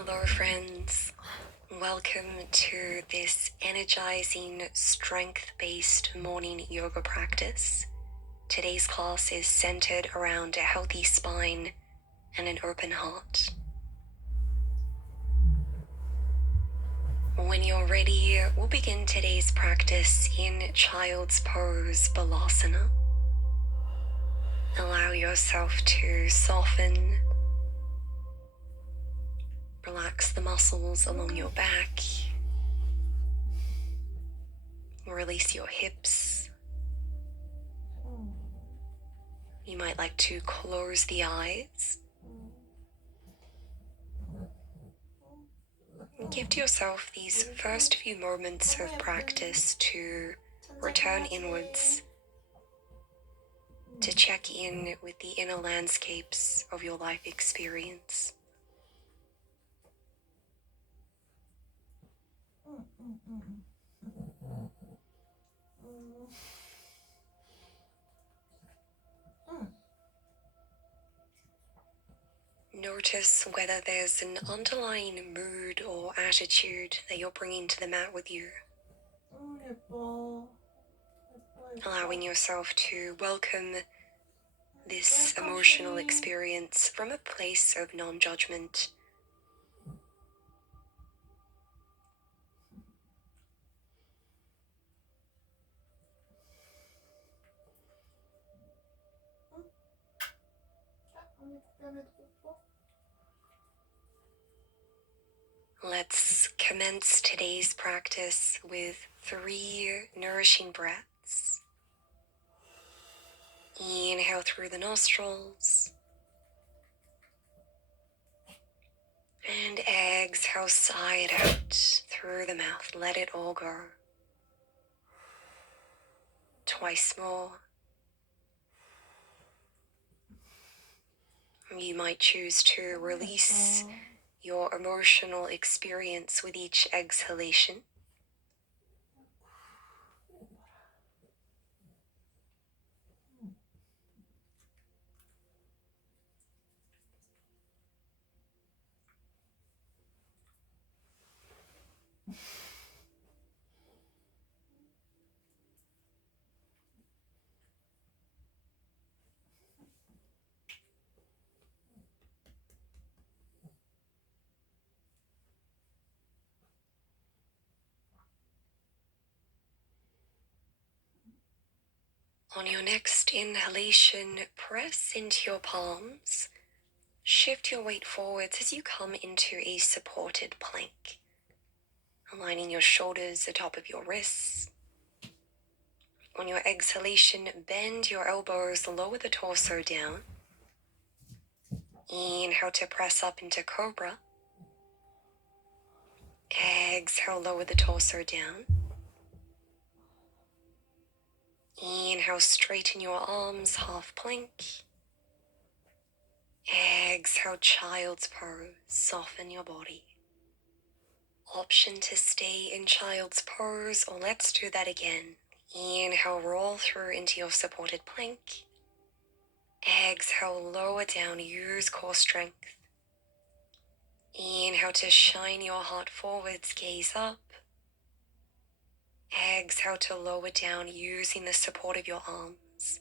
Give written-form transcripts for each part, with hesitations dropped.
Hello, friends. Welcome to this energizing, strength-based morning yoga practice. Today's class is centered around a healthy spine and an open heart. When you're ready, we'll begin today's practice in Child's Pose Balasana. Allow yourself to soften. Relax the muscles along your back. Release your hips. You might like to close the eyes. Give yourself these first few moments of practice to return inwards, to check in with the inner landscapes of your life experience. Notice whether there's an underlying mood or attitude that you're bringing to the mat with you. Allowing yourself to welcome this emotional experience from a place of non-judgment. Let's commence today's practice with 3 nourishing breaths. Inhale through the nostrils. And exhale, sigh it out through the mouth. Let it all go. Twice more. You might choose to release your emotional experience with each exhalation. On your next inhalation, press into your palms. Shift your weight forwards as you come into a supported plank. Aligning your shoulders atop of your wrists. On your exhalation, bend your elbows, lower the torso down. Inhale to press up into Cobra. Exhale, lower the torso down. Inhale, straighten your arms, half plank. Exhale, child's pose, soften your body. Option to stay in child's pose, or let's do that again. Inhale, roll through into your supported plank. Exhale, lower down, use core strength. Inhale to shine your heart forwards, gaze up. Exhale to lower down, using the support of your arms.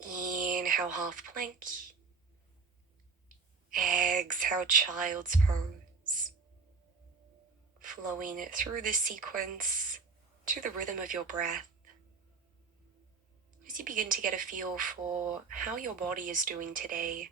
Inhale, half plank. Exhale, child's pose. Flowing through this sequence to the rhythm of your breath. As you begin to get a feel for how your body is doing today.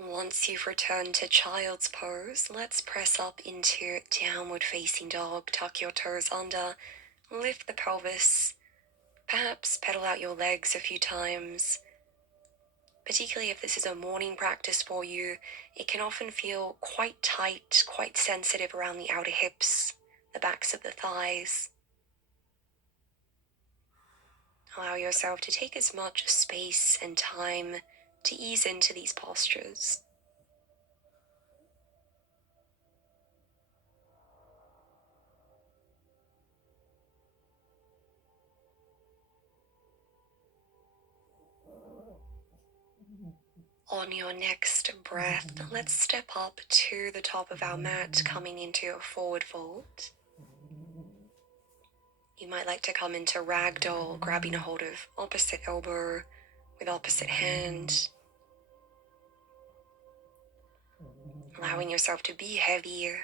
Once you've returned to child's pose, let's press up into downward facing dog. Tuck your toes under, lift the pelvis, perhaps pedal out your legs a few times. Particularly if this is a morning practice for you, it can often feel quite tight, quite sensitive around the outer hips, the backs of the thighs. Allow yourself to take as much space and time to ease into these postures. On your next breath, let's step up to the top of our mat, coming into a forward fold. You might like to come into ragdoll, grabbing a hold of opposite elbow with opposite hand, allowing yourself to be heavier.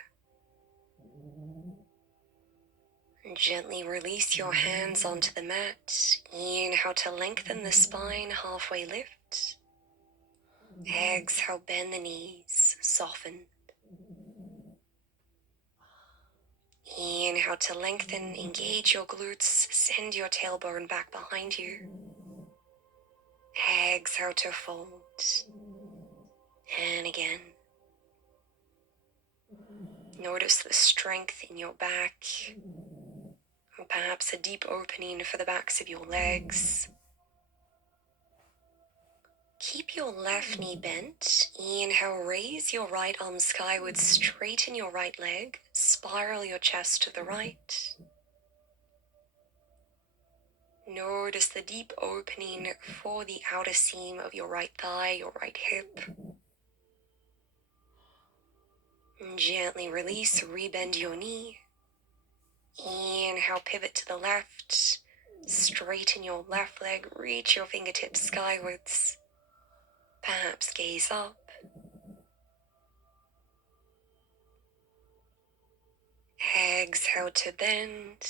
And gently release your hands onto the mat. Inhale to lengthen the spine, halfway lift. Exhale, bend the knees, soften. Inhale to lengthen, engage your glutes, send your tailbone back behind you. Exhale to fold. And again. Notice the strength in your back, or perhaps a deep opening for the backs of your legs. Keep your left knee bent. Inhale, raise your right arm skyward, straighten your right leg, spiral your chest to the right. Notice the deep opening for the outer seam of your right thigh, your right hip. And gently release, rebend your knee. Inhale, pivot to the left. Straighten your left leg, reach your fingertips skywards. Perhaps gaze up. Exhale to bend.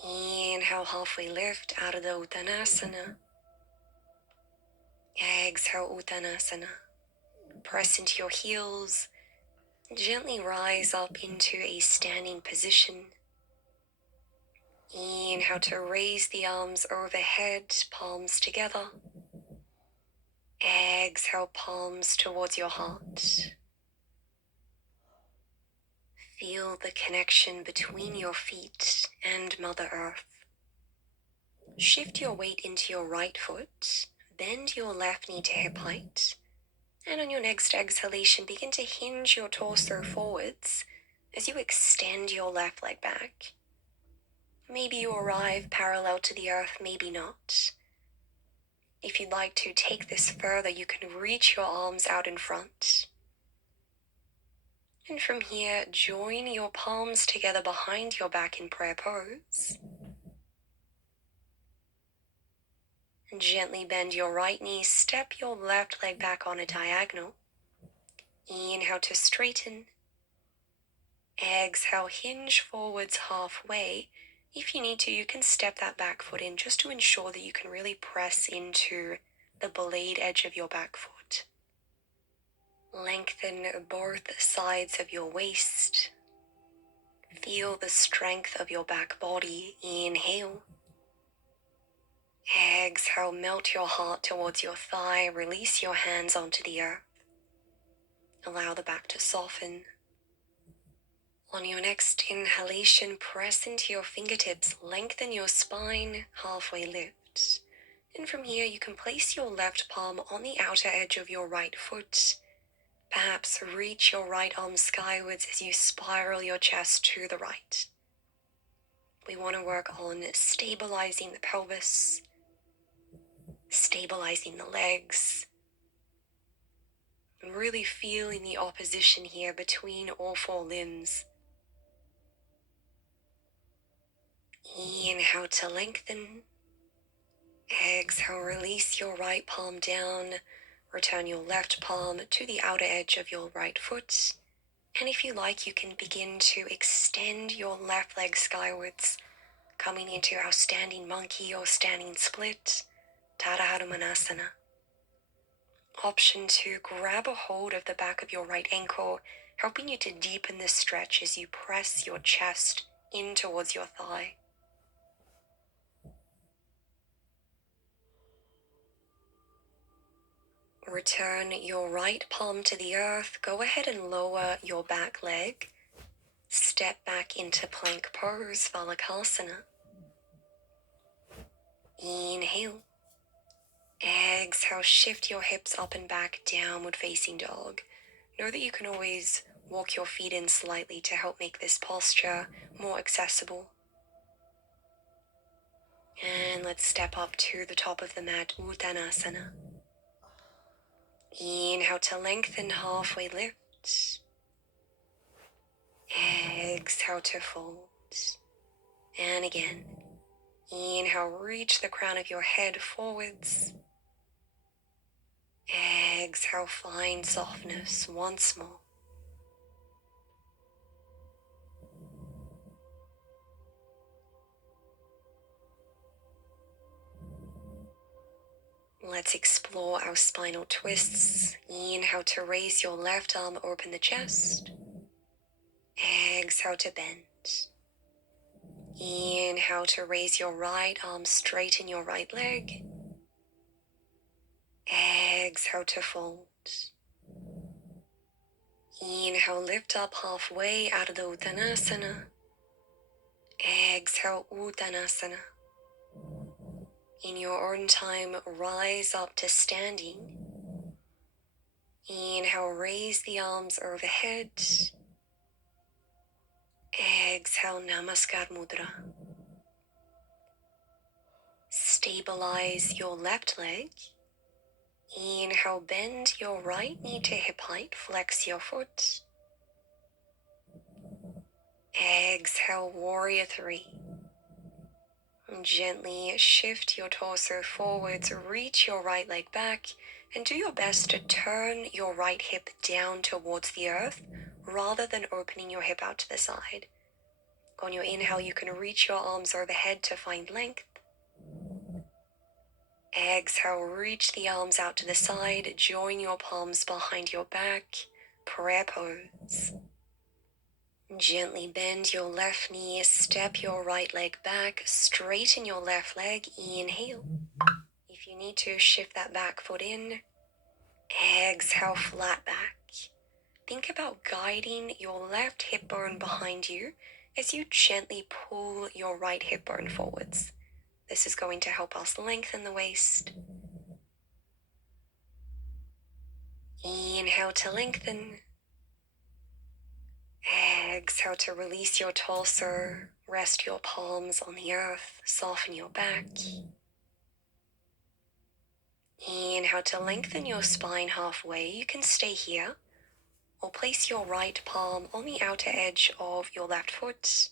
Inhale, halfway lift out of the Uttanasana. Exhale, Uttanasana. Press into your heels. Gently rise up into a standing position. Inhale to raise the arms overhead, palms together. Exhale, palms towards your heart. Feel the connection between your feet and Mother Earth. Shift your weight into your right foot. Bend your left knee to hip height. And on your next exhalation, begin to hinge your torso forwards as you extend your left leg back. Maybe you arrive parallel to the earth, maybe not. If you'd like to take this further, you can reach your arms out in front. And from here, join your palms together behind your back in prayer pose. And gently bend your right knee, step your left leg back on a diagonal. Inhale to straighten. Exhale, hinge forwards halfway. If you need to, you can step that back foot in just to ensure that you can really press into the blade edge of your back foot. Lengthen both sides of your waist. Feel the strength of your back body. Inhale. Exhale, melt your heart towards your thigh. Release your hands onto the earth. Allow the back to soften. On your next inhalation, press into your fingertips, lengthen your spine, halfway lift. And from here, you can place your left palm on the outer edge of your right foot. Perhaps reach your right arm skywards as you spiral your chest to the right. We want to work on stabilizing the pelvis, stabilizing the legs, and really feeling the opposition here between all four limbs. Inhale to lengthen. Exhale, release your right palm down. Return your left palm to the outer edge of your right foot. And if you like, you can begin to extend your left leg skywards, coming into our standing monkey or standing split, Tadha Hanumanasana. Option 2, grab a hold of the back of your right ankle, helping you to deepen the stretch as you press your chest in towards your thigh. Return your right palm to the earth. Go ahead and lower your back leg. Step back into plank pose, Valakasana. Inhale. Exhale, shift your hips up and back, downward facing dog. Know that you can always walk your feet in slightly to help make this posture more accessible. And let's step up to the top of the mat, Uttanasana. Inhale to lengthen, halfway lift. Exhale to fold. And again. Inhale, reach the crown of your head forwards. Exhale, find softness once more. Let's explore our spinal twists. Inhale to raise your left arm, open the chest. Exhale to bend. Inhale to raise your right arm, straighten your right leg. Exhale to fold. Inhale, lift up halfway out of the Uttanasana. Exhale, Uttanasana. In your own time, rise up to standing. Inhale, raise the arms overhead. Exhale, Namaskar Mudra. Stabilize your left leg. Inhale, bend your right knee to hip height, flex your foot. Exhale, Warrior Three. Gently shift your torso forwards, reach your right leg back, and do your best to turn your right hip down towards the earth rather than opening your hip out to the side. On your inhale, you can reach your arms overhead to find length. Exhale, reach the arms out to the side, join your palms behind your back, prayer pose. Gently bend your left knee, step your right leg back, straighten your left leg, inhale. If you need to, shift that back foot in. Exhale, flat back. Think about guiding your left hip bone behind you as you gently pull your right hip bone forwards. This is going to help us lengthen the waist. Inhale to lengthen. Exhale to release your torso. Rest your palms on the earth. Soften your back. Inhale to lengthen your spine halfway. You can stay here or place your right palm on the outer edge of your left foot.